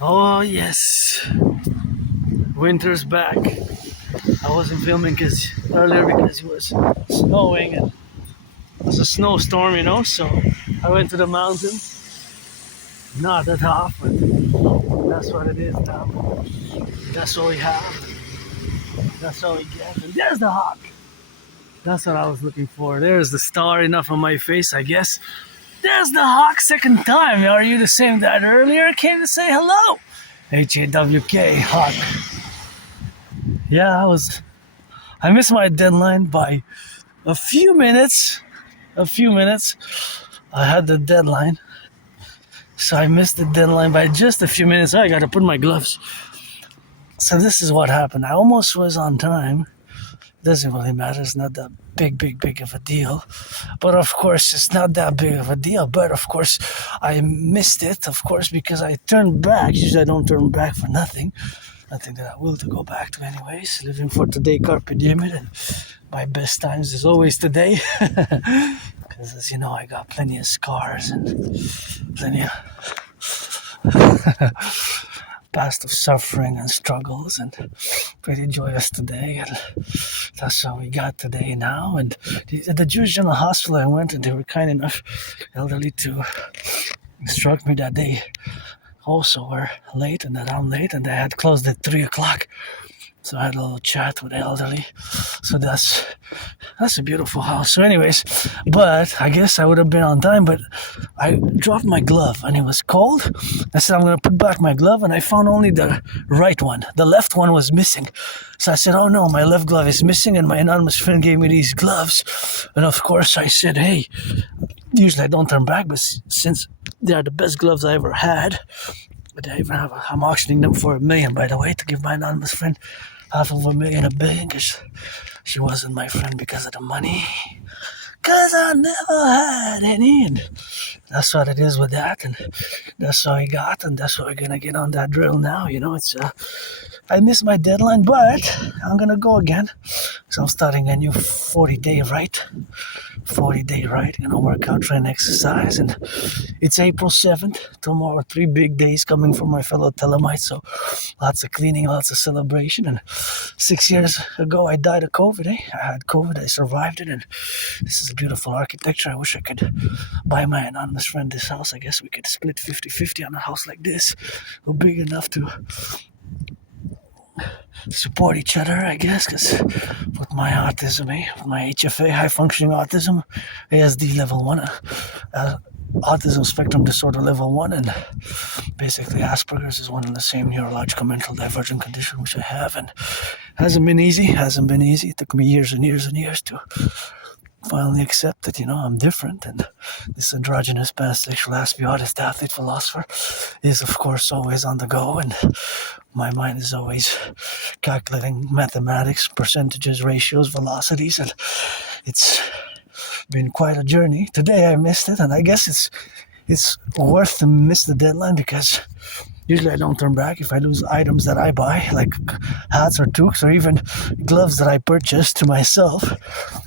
Oh yes, winter's back. I wasn't filming earlier because it was snowing and it was a snowstorm, So I went to the mountain. Not that hot, but that's what it is now. That's what we have. That's all we get. And there's the hawk. That's what I was looking for. There's the star enough on my face, I guess. There's the hawk second time. Are you the same that earlier came to say hello? HAWK, hawk. Yeah, I missed my deadline by a few minutes. I had the deadline. So I missed the deadline by just a few minutes. I gotta put my gloves. So this is what happened. I almost was on time. Doesn't really matter. It's not that big of a deal. But of course, it's not that big of a deal. But of course, I missed it, of course, because I turned back. Usually I don't turn back for nothing. Nothing that I will to go back to anyways. Living for today, carpe diem it. And my best times is always today. Because as you know, I got plenty of scars and plenty of past of suffering and struggles, and pretty joyous today. And that's how we got today now. And the Jewish General Hospital I went to, they were kind enough, elderly, to instruct me that they also were late and that I'm late, and they had closed at 3 o'clock. So I had a little chat with the elderly. So that's a beautiful house. So anyways, but I guess I would have been on time, but I dropped my glove and it was cold. I said, I'm going to put back my glove, and I found only the right one. The left one was missing. So I said, oh no, my left glove is missing, and my anonymous friend gave me these gloves. And of course I said, hey, usually I don't turn back, but since they are the best gloves I ever had, but I'm auctioning them for $1 million, by the way, to give my anonymous friend half of $1 million, $1 billion, because she wasn't my friend because of the money. Because I never had any, and that's what it is with that, and that's all I got, and that's what we're going to get on that drill now. I missed my deadline, but I'm going to go again. So I'm starting a new 40-day Rite. 40-day Rite, work out, train, exercise, and it's April 7th. Tomorrow, 3 big days coming from my fellow Thelemites, so lots of cleaning, lots of celebration. And 6 years ago, I died of COVID. I had COVID, I survived it, and this is a beautiful architecture. I wish I could buy my anonymous friend this house. I guess we could split 50-50 on a house like this, big enough to support each other, I guess, because with my autism, with my HFA, high functioning autism, ASD level 1, autism spectrum disorder level 1, and basically Asperger's is one and the same neurological mental divergent condition, which I have, and hasn't been easy. It took me years and years and years to finally accept that, I'm different, and this androgynous pansexual Aspiesque artist, athlete, philosopher is, of course, always on the go, and my mind is always calculating mathematics, percentages, ratios, velocities, and it's been quite a journey. Today I missed it, and I guess it's worth to miss the deadline, because usually I don't turn back. If I lose items that I buy, like hats or toques or even gloves that I purchased to myself,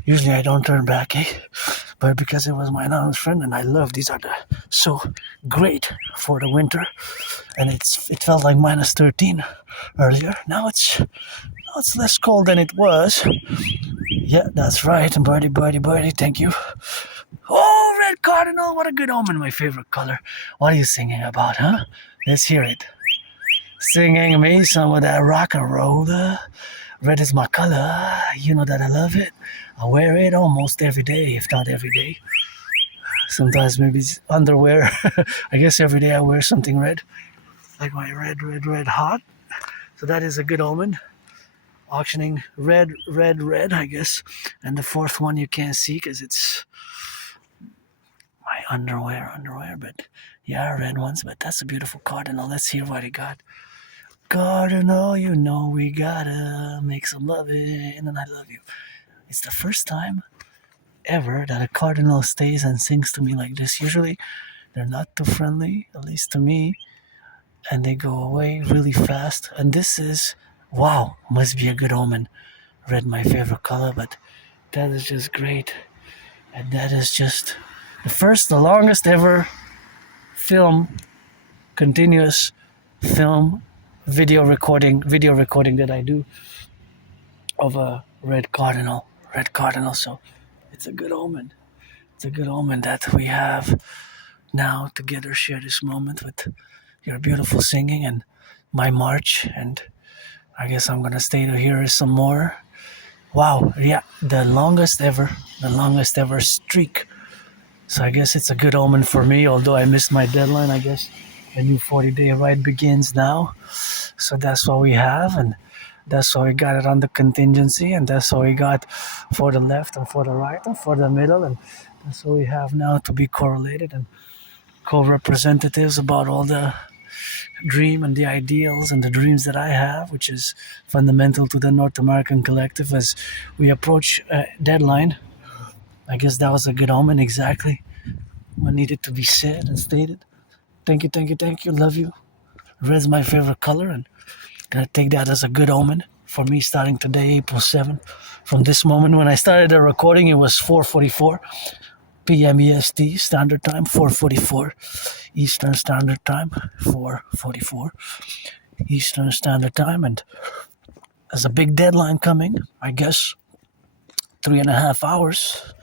usually I don't turn back, But because it was my anonymous friend, and I love these, are so great for the winter, and it felt like minus 13 earlier. Now it's less cold than it was. Yeah, that's right. And birdie, thank you. Oh, red cardinal, what a good omen, my favorite color. What are you singing about, huh? Let's hear it. Singing me some of that rock and roll. Red is my color. You know that I love it. I wear it almost every day, if not every day. Sometimes maybe it's underwear. I guess every day I wear something red. Like my red hot. So that is a good omen. Auctioning red, I guess. And the fourth one you can't see because it's my underwear. But yeah, red ones. But that's a beautiful cardinal. Let's hear what he got. Cardinal, we gotta make some loving, and I love you. It's the first time ever that a cardinal stays and sings to me like this. Usually they're not too friendly, at least to me, and they go away really fast. And this is, wow, must be a good omen. Red, my favorite color, but that is just great. And that is just the longest ever film, continuous video recording that I do of a red cardinal. So it's a good omen. It's a good omen that we have now together share this moment with your beautiful singing and my march. And I guess I'm gonna stay to hear some more. Wow, yeah, the longest ever streak. So I guess it's a good omen for me, although I missed my deadline. I guess a new 40-day ride begins now. So that's what we have, and that's what we got it on the contingency, and that's what we got for the left and for the right and for the middle, and that's what we have now to be correlated and co-representatives about all the dream and the ideals and the dreams that I have, which is fundamental to the North American Collective as we approach a deadline. I guess that was a good omen, exactly what needed to be said and stated. Thank you, love you. Red's my favorite color, and gonna take that as a good omen for me starting today, April 7th. From this moment when I started the recording, it was 4:44 p.m. EST Standard Time, 4:44 Eastern Standard Time, 4:44 Eastern Standard Time, and there's a big deadline coming. I guess 3.5 hours.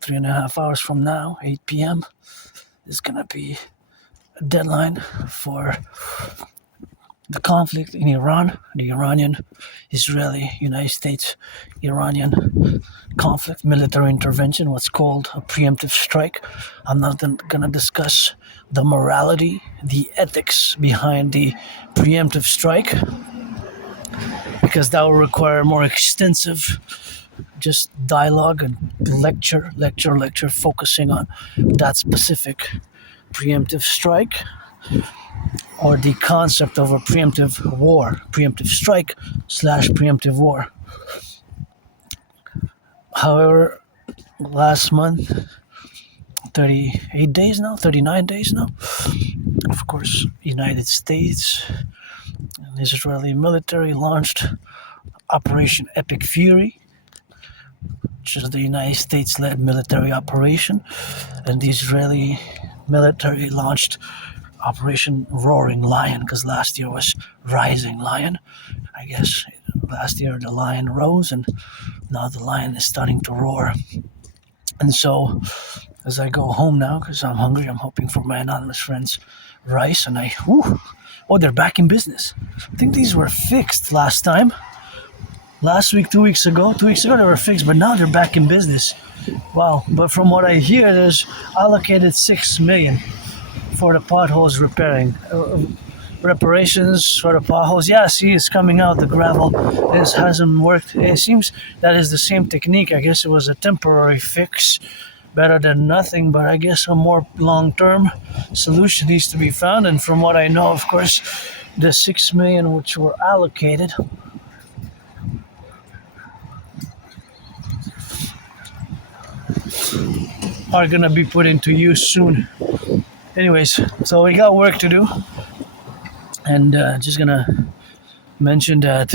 3.5 hours from now, 8 p.m. is gonna be a deadline for the conflict in Iran, the Iranian-Israeli, United States-Iranian conflict, military intervention, what's called a preemptive strike. I'm not going to discuss the morality, the ethics behind the preemptive strike, because that will require more extensive just dialogue and lecture, focusing on that specific preemptive strike, or the concept of a preemptive war, preemptive strike / preemptive war. However, last month, 38 days now, 39 days now, of course, United States and Israeli military launched Operation Epic Fury, which is the United States-led military operation, and the Israeli military launched Operation Roaring Lion, because last year was Rising Lion. I guess last year the lion rose, and now the lion is starting to roar. And so, as I go home now, because I'm hungry, I'm hoping for my anonymous friends rice, and they're back in business. I think these were fixed last time. Last week, 2 weeks ago they were fixed, but now they're back in business. Wow, but from what I hear, there's allocated $6 million for the potholes reparations for the potholes. Yeah, see, it's coming out. The gravel hasn't worked. It seems that is the same technique. I guess it was a temporary fix, better than nothing, but I guess a more long-term solution needs to be found. And from what I know, of course, the $6 million which were allocated are gonna be put into use soon. Anyways, so we got work to do, and just gonna mention that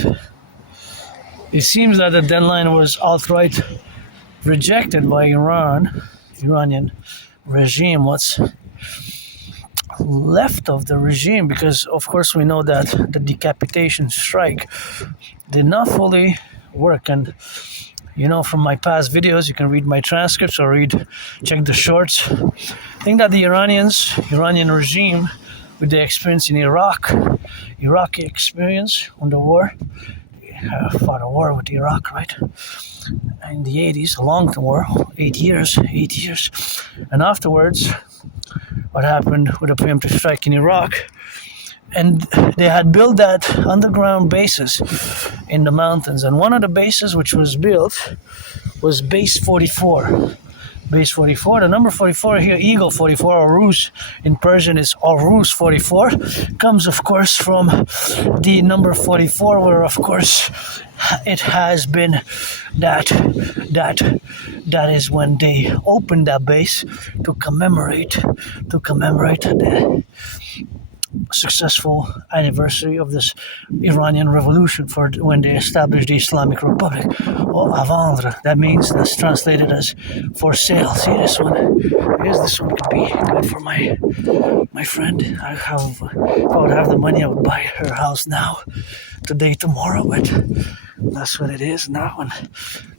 it seems that the deadline was outright rejected by Iranian regime. What's left of the regime, because of course we know that the decapitation strike did not fully work, and from my past videos, you can read my transcripts or check the shorts. I think that the Iranian regime, with the experience in Iraqi experience on the war, fought a war with Iraq, right? In the 80s, a long war, 8 years. And afterwards, what happened with the preemptive strike in Iraq? And they had built that underground bases in the mountains. And one of the bases which was built was Base 44. Base 44, the number 44 here, Eagle 44, or Rus in Persian is Rus 44, comes of course from the number 44, where of course it has been that is when they opened that base to commemorate successful anniversary of this Iranian revolution for when they established the Islamic Republic. Or à vendre, that means that's translated as for sale. See this one? I guess this one could be good for my friend. If I would have the money, I would buy her house now, today, tomorrow, but that's what it is now, and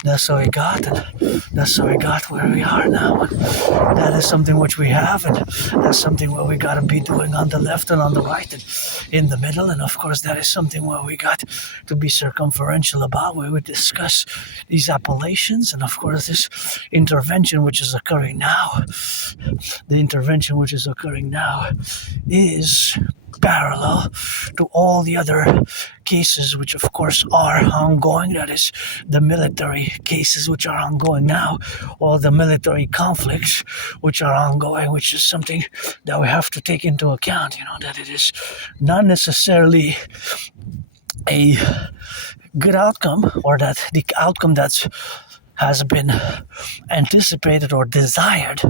that's how we got, and that's how we got where we are now. And that is something which we have, and that's something where we gotta be doing on the left and on the right and in the middle. And of course, that is something where we got to be circumferential about, where we discuss these appellations, and of course, this intervention which is occurring now. The intervention which is occurring now is parallel to all the other cases which of course are ongoing. That is the military cases which are ongoing now, or the military conflicts which are ongoing, which is something that we have to take into account, that it is not necessarily a good outcome, or that the outcome that's has been anticipated or desired.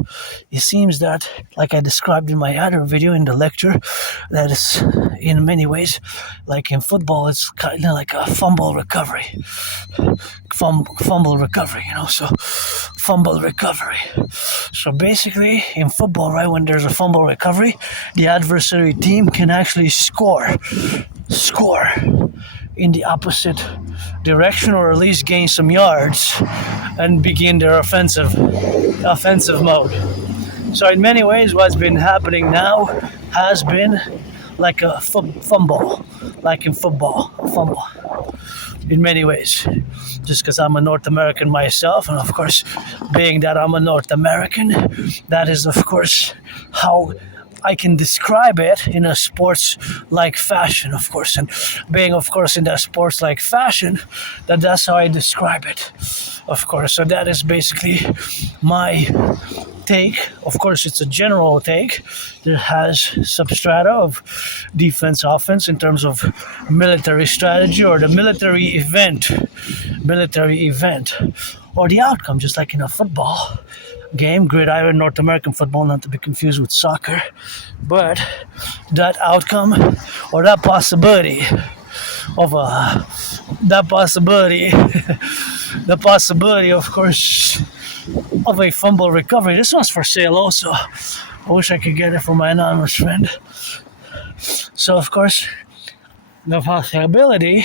It seems that, like I described in my other video in the lecture, that is in many ways, like in football, it's kind of like a fumble recovery. Fumble recovery, so fumble recovery. So basically, in football, right, when there's a fumble recovery, the adversary team can actually score in the opposite direction, or at least gain some yards and begin their offensive mode. So in many ways, what's been happening now has been like a fumble, like in football, a fumble. In many ways, just because I'm a North American myself, and of course, being that I'm a North American, that is of course how I can describe it in a sports-like fashion, of course, and being, of course, in that sports-like fashion, that's how I describe it, of course. So that is basically my take. Of course, it's a general take that has substrata of defense, offense in terms of military strategy or the military event, or the outcome, just like in a football game, gridiron North American football, not to be confused with soccer, but that outcome or that possibility of the possibility, of course, of a fumble recovery. This one's for sale also. I wish I could get it from my anonymous friend. So of course, the possibility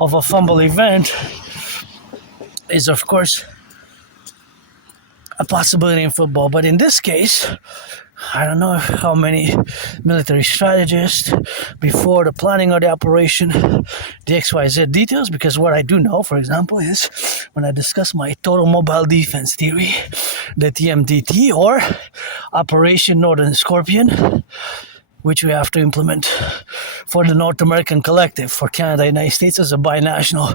of a fumble event is of course a possibility in football, but in this case, I don't know how many military strategists before the planning of the operation, the XYZ details, because what I do know, for example, is when I discuss my total mobile defense theory, the TMDT, or Operation Northern Scorpion, which we have to implement for the North American Collective for Canada and United States as a binational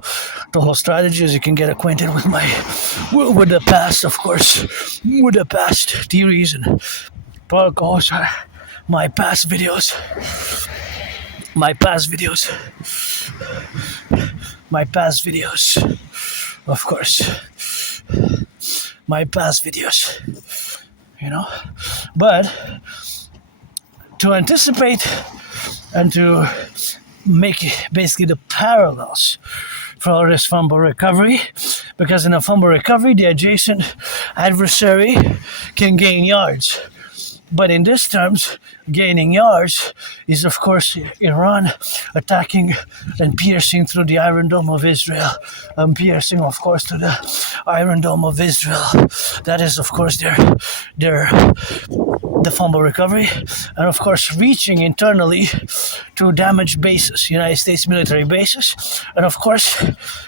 total strategy. As you can get acquainted with with the past, of course, with the past theories and protocols, my past videos, of course, my past videos, but to anticipate and to make basically the parallels for this fumble recovery, because in a fumble recovery, the adjacent adversary can gain yards. But in this terms, gaining yards is, of course, Iran attacking and piercing through the Iron Dome of Israel, and piercing, of course, to the Iron Dome of Israel. That is, of course, the fumble recovery, and of course reaching internally to damaged bases, United States military bases, and of course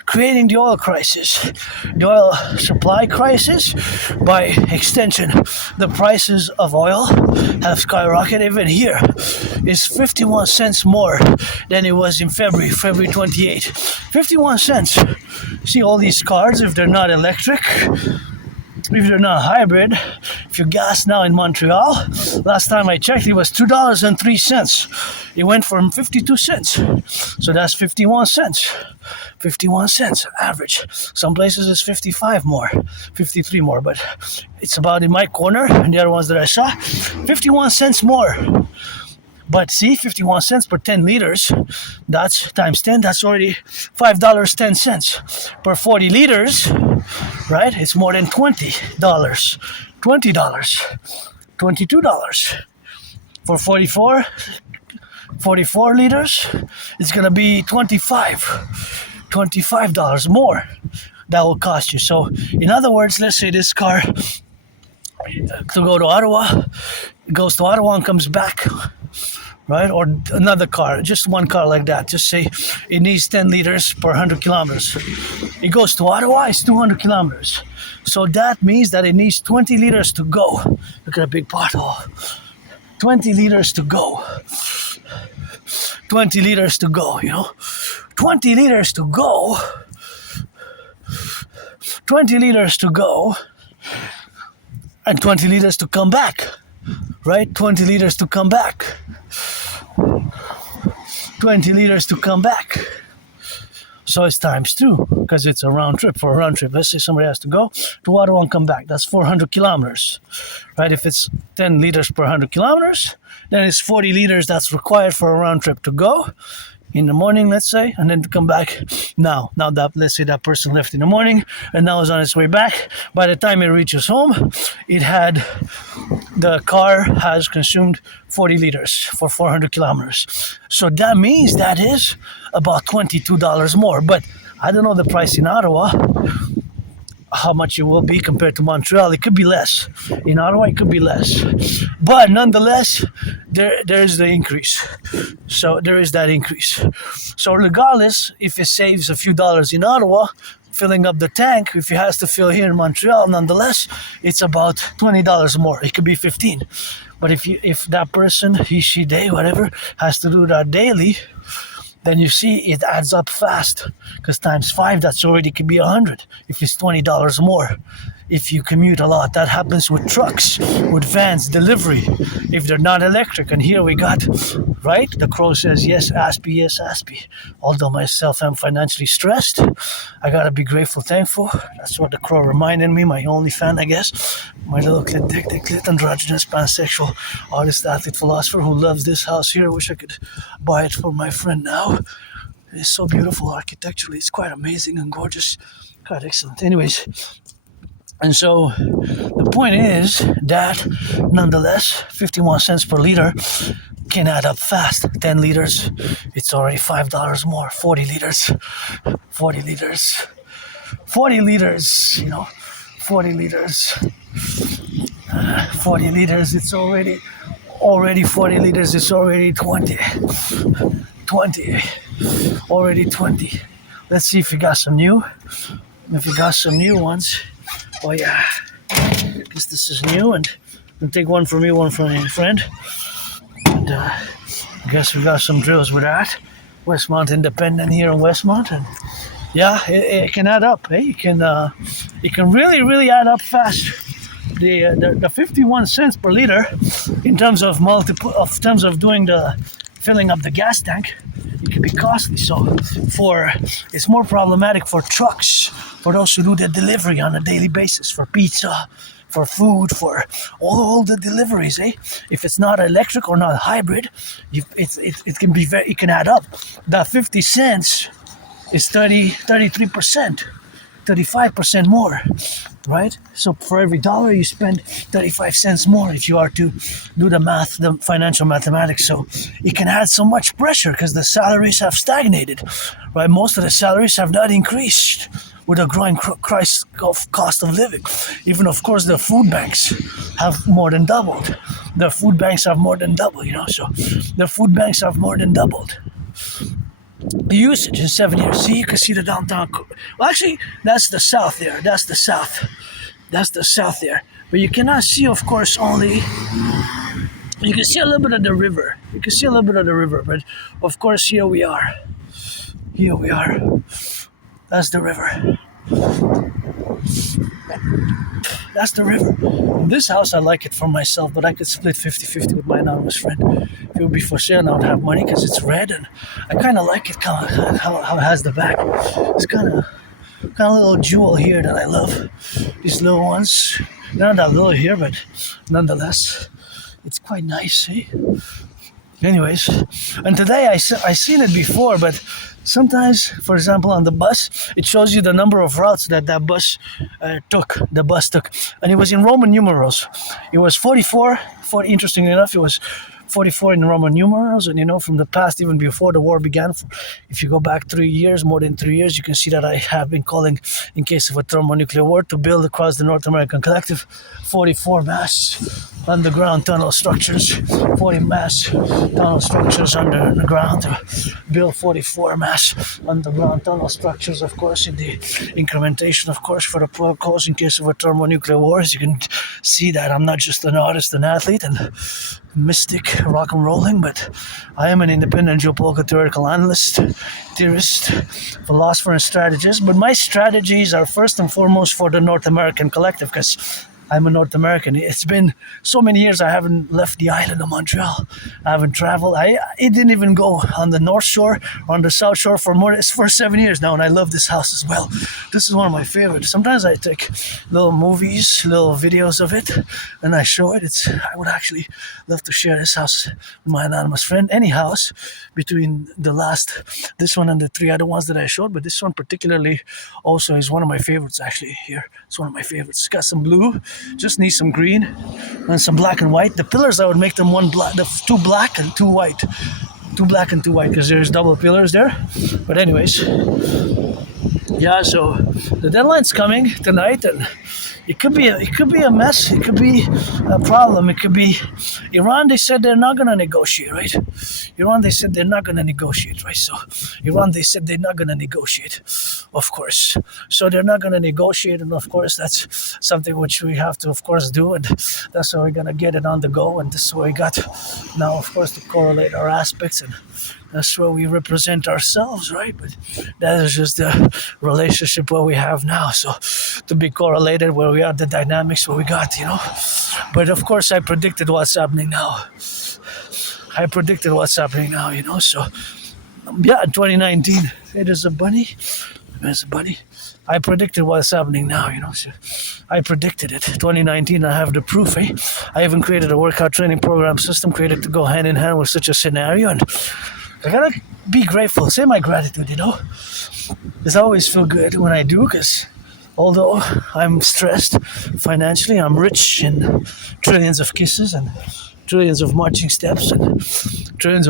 creating the oil crisis, the oil supply crisis. By extension, the prices of oil have skyrocketed. Even here is 51 cents more than it was in February 28. 51 cents. See all these cars, if they're not electric, if they're not hybrid, if you gas now in Montreal, last time I checked, it was $2.03. It went from 52 cents. So that's 51 cents. 51 cents average. Some places it's 55 more, 53 more, but it's about in my corner, and the other ones that I saw, 51 cents more. But see, 51 cents per 10 liters, that's times 10, that's already $5.10 per 40 liters, right? It's more than $20, $20, $22 for 44 liters. It's gonna be $25 more that will cost you. So in other words, let's say this car to go to Ottawa, goes to Ottawa and comes back, right? Or another car, just one car like that. Just say it needs 10 liters per 100 kilometers. It goes to Ottawa, it's 200 kilometers. So that means that it needs 20 liters to go. Look at a big pothole. 20 liters to go. 20 liters to go, 20 liters to go. 20 liters to go. And 20 liters to come back, right? 20 liters to come back. 20 liters to come back. So it's times 2, because it's a round trip. For a round trip, let's say somebody has to go to Ottawa and come back. That's 400 kilometers, right? If it's 10 liters per 100 kilometers, then it's 40 liters that's required for a round trip to go in the morning, let's say, and then to come back. Now that, let's say that person left in the morning and now is on its way back. By the time it reaches home, the car has consumed 40 liters for 400 kilometers. So that means that is about $22 more. But I don't know the price in Ottawa, how much it will be compared to Montreal. It could be less. In Ottawa, it could be less. But nonetheless, there is the increase. So there is that increase. So regardless, if it saves a few dollars in Ottawa, filling up the tank, if he has to fill here in Montreal, nonetheless, it's about $20 more. It could be 15. But if that person, he, she, they, whatever, has to do that daily, then you see it adds up fast, because times 5, that's already could be 100 if it's $20 more. If you commute a lot, that happens with trucks, with vans, delivery, if they're not electric. And here we got, right? The crow says, yes, Aspie. Although myself, I'm financially stressed, I gotta be grateful, thankful. That's what the crow reminded me, my only fan, I guess. My little clit, androgynous, pansexual, artist, athlete, philosopher who loves this house here. I wish I could buy it for my friend now. It's so beautiful architecturally. It's quite amazing and gorgeous. Quite excellent. Anyways, and so the point is that nonetheless, 51 cents per liter can add up fast. 10 liters, it's already $5 more. 40 liters, 40 liters, 40 liters, 40 liters, 40 liters, it's already 40 liters, it's already 20, already 20. Let's see if we got some new ones. Oh yeah, I guess this is new, and I'll take one from you, one from your friend. And I guess we got some drills with that. Westmont Independent here in Westmont, and yeah, it can add up. It can really add up fast. The 51 cents per liter, in terms of doing the filling up the gas tank, it can be costly. So it's more problematic for trucks, for those who do the delivery on a daily basis, for pizza, for food, for all the deliveries. If it's not electric or not hybrid, it can add up. That 50 cents is 33%, 35% more, right? So for every dollar you spend 35 cents more if you are to do the math, the financial mathematics. So it can add so much pressure because the salaries have stagnated, right? Most of the salaries have not increased with a growing cost of living. Even, of course, the food banks have more than doubled. So the food banks have more than doubled. The usage in 7 years. See, you can see the downtown. Well, actually, that's the south there. That's the south there. But you cannot see, of course, only. You can see a little bit of the river. But of course, here we are. That's the river. In this house, I like it for myself, but I could split 50-50 with my anonymous friend. If it would be for sale, and I would have money because it's red, and I kind of like it how it has the back. It's kind of a little jewel here that I love. These little ones. They're not that little here, but nonetheless, it's quite nice, Anyways, and today I seen it before, but sometimes, for example, on the bus, it shows you the number of routes that bus took. The bus took, and it was in Roman numerals. It was 44. Interestingly enough, it was 44 in Roman numerals, and from the past, even before the war began, if you go back 3 years, more than 3 years, you can see that I have been calling, in case of a thermonuclear war, to build across the North American Collectif 44 mass underground tunnel structures, 40 mass tunnel structures under the ground, to build 44 mass underground tunnel structures, of course, in the incrementation, of course, for the protocols in case of a thermonuclear war. As you can see that I'm not just an artist, an athlete, and mystic rock and rolling, but I am an independent geopolitical theoretical analyst, theorist, philosopher, and strategist. But my strategies are first and foremost for the North American Collectif, because I'm a North American. It's been so many years I haven't left the island of Montreal. I haven't traveled. I didn't even go on the North Shore or on the South Shore for 7 years now, and I love this house as well. This is one of my favorites. Sometimes I take little movies, little videos of it, and I show it. I would actually love to share this house with my anonymous friend. Any house between this one and the 3 other ones that I showed, but this one particularly also is one of my favorites actually here. It's one of my favorites. It's got some blue. Just need some green and some black and white. The pillars, I would make them two black and two white. Two black and two white, because there's double pillars there. But anyways, yeah, so the deadline's coming tonight, and it could be a mess. It could be a problem. It could be Iran. They said they're not going to negotiate, right? Iran, they said they're not going to negotiate, right? So Iran, they said they're not going to negotiate, of course. So they're not going to negotiate, and of course that's something which we have to, of course, do, and that's how we're going to get it on the go. And this is what we got now, of course, to correlate our aspects, and that's where we represent ourselves, right? But that is just the relationship what we have now. So to be correlated where we are, the dynamics what we got, But of course, I predicted what's happening now. So yeah, in 2019, it is a bunny. There's a bunny. I predicted what's happening now, So I predicted it. 2019, I have the proof, eh? I even created a workout training program system created to go hand in hand with such a scenario, and I gotta be grateful, say my gratitude, Because I always feel good when I do, because although I'm stressed financially, I'm rich in trillions of kisses and trillions of marching steps and trillions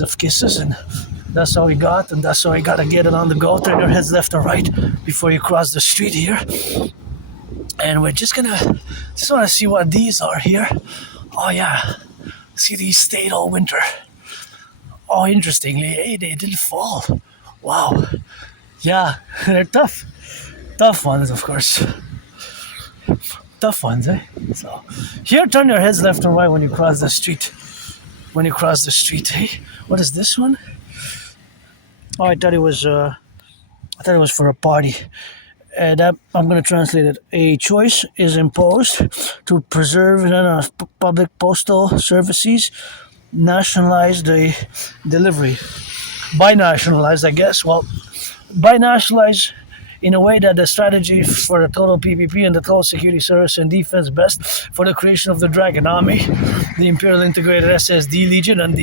of kisses, and that's all we got, and that's how we gotta get it on the go. Turn your heads left or right before you cross the street here. And we're just wanna see what these are here. Oh yeah, see, these stayed all winter. Oh, interestingly, hey, they didn't fall. Wow. Yeah, they're tough. Tough ones, of course. Tough ones, eh? So, here, turn your heads left and right when you cross the street. Hey, what is this one? Oh, I thought it was for a party. That I'm going to translate it. A choice is imposed to preserve public postal services. Nationalize the delivery. By nationalize, I guess. Well, by nationalize in a way that the strategy for the total PPP and the total security service and defense best for the creation of the Dragon Army, the Imperial Integrated SSD Legion, and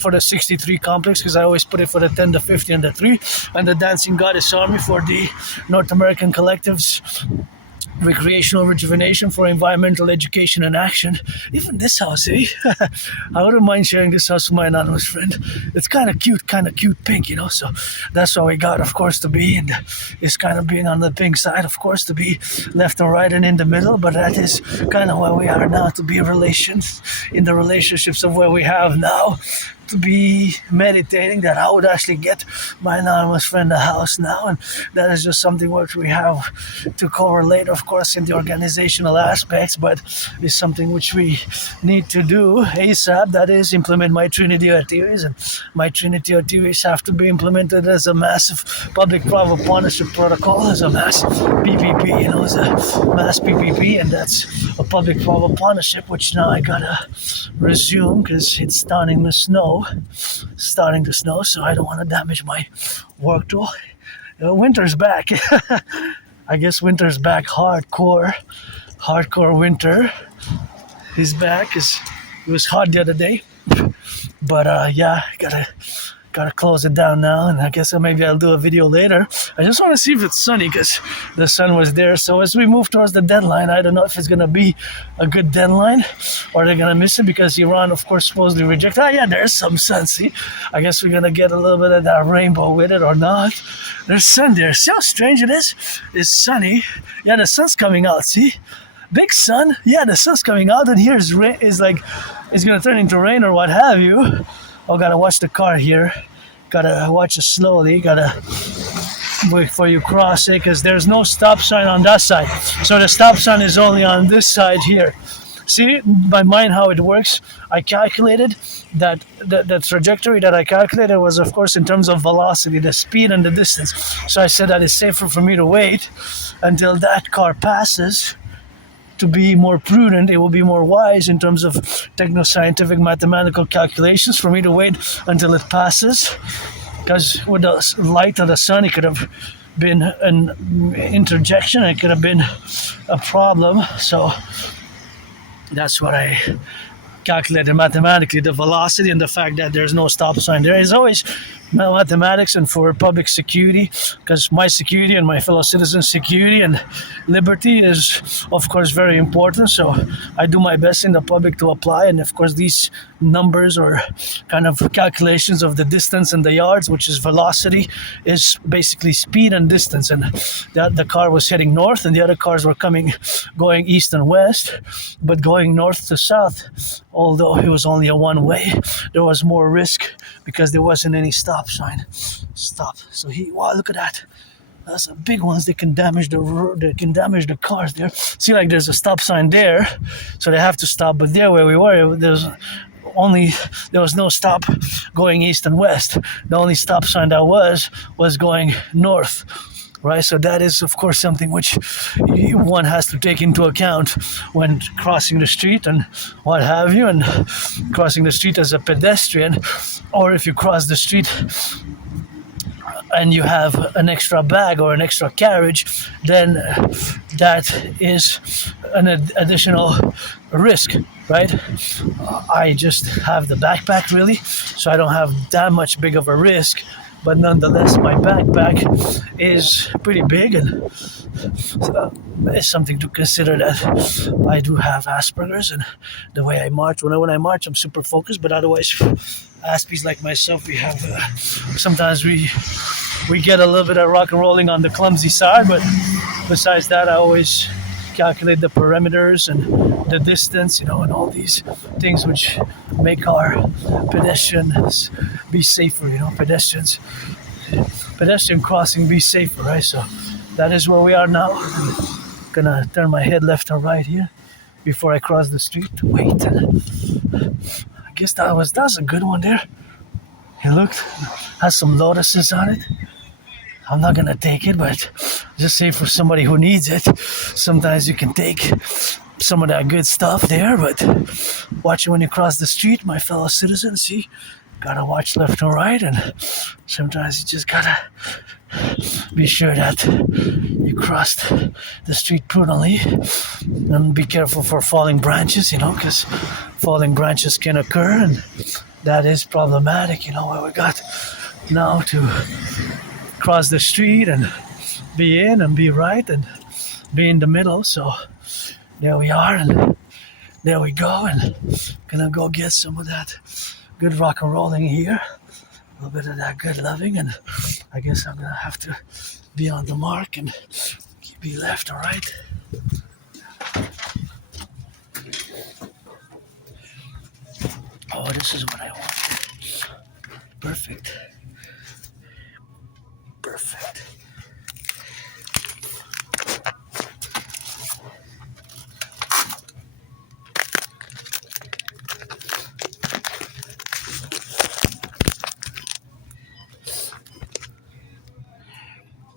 for the 63 complex, because I always put it for the 10, the 50, and the 3, and the Dancing Goddess Army for the North American Collectives, recreational rejuvenation for environmental education and action. Even this house, eh? I wouldn't mind sharing this house with my anonymous friend. It's kind of cute pink, So that's what we got, of course, to be. And it's kind of being on the pink side, of course, to be left and right and in the middle. But that is kind of where we are now, to be in the relationships of where we have now. To be meditating that I would actually get my anonymous friend a house now, and that is just something which we have to correlate, of course, in the organizational aspects, but it's something which we need to do ASAP. That is, implement my Trinity of theories, and my Trinity of theories have to be implemented as a massive public-private partnership protocol, as a mass PPP, as a mass PPP, and that's a public-private partnership, which now I gotta resume because it's starting to snow, so I don't want to damage my work tool. Winter's back. I guess winter's back. Hardcore winter is back. It was hot the other day. But yeah, gotta close it down now, and I guess maybe I'll do a video later. I just want to see if it's sunny because the sun was there. So as we move towards the deadline, I don't know if it's gonna be a good deadline or they're gonna miss it because Iran, of course, supposedly rejected. Yeah, there's some sun. See, I guess we're gonna get a little bit of that rainbow with it or not. There's sun there. See how strange it is? It's sunny. Yeah, the sun's coming out. See. Big sun, yeah, the sun's coming out, and here's rain. Is like it's gonna turn into rain or what have you. Oh, gotta watch the car here. Gotta watch it slowly. Gotta wait for you cross it because there's no stop sign on that side. So the stop sign is only on this side here. See, by mind how it works. I calculated that the trajectory that I calculated was, of course, in terms of velocity, the speed and the distance. So I said that it's safer for me to wait until that car passes. To be more prudent, it will be more wise in terms of techno-scientific mathematical calculations for me to wait until it passes. Because with the light of the sun, it could have been an interjection, it could have been a problem. So that's what I calculated mathematically, the velocity and the fact that there's no stop sign there. It's always mathematics and for public security, because my security and my fellow citizens' security and liberty is, of course, very important. So I do my best in the public to apply. And of course, these numbers or kind of calculations of the distance and the yards, which is velocity, is basically speed and distance. And that the car was heading north and the other cars were going east and west, but going north to south. Although it was only a one way, there was more risk because there wasn't any stop sign. Stop. So wow, look at that. That's a big ones. They can damage the cars there. See, like there's a stop sign there, so they have to stop. But there where we were, there was no stop going east and west. The only stop sign that was going north. Right, so that is, of course, something which one has to take into account when crossing the street and what have you, and crossing the street as a pedestrian, or if you cross the street and you have an extra bag or an extra carriage, then that is an additional risk, right? I just have the backpack, really, so I don't have that much big of a risk. But nonetheless, my backpack is pretty big, and it's something to consider that I do have Asperger's, and the way I march. When I march, I'm super focused, but otherwise, Aspies like myself, we have sometimes we get a little bit of rock and rolling on the clumsy side. But besides that, I always calculate the perimeters and the distance, and all these things which make our pedestrians be safer, pedestrian crossing be safer, right? So that is where we are now. I'm gonna turn my head left or right here before I cross the street. Wait, I guess that was a good one there. It has some lotuses on it. I'm not gonna take it, but just say for somebody who needs it, sometimes you can take some of that good stuff there, but watch it when you cross the street, my fellow citizens. See, gotta watch left and right, and sometimes you just gotta be sure that you crossed the street prudently, and be careful for falling branches, because falling branches can occur, and that is problematic, where we got now to cross the street and be in and be right and be in the middle. So there we are, and there we go, and gonna go get some of that good rock and rolling here, a little bit of that good loving, and I guess I'm gonna have to be on the mark and be left or right. Oh, this is what I want. Perfect.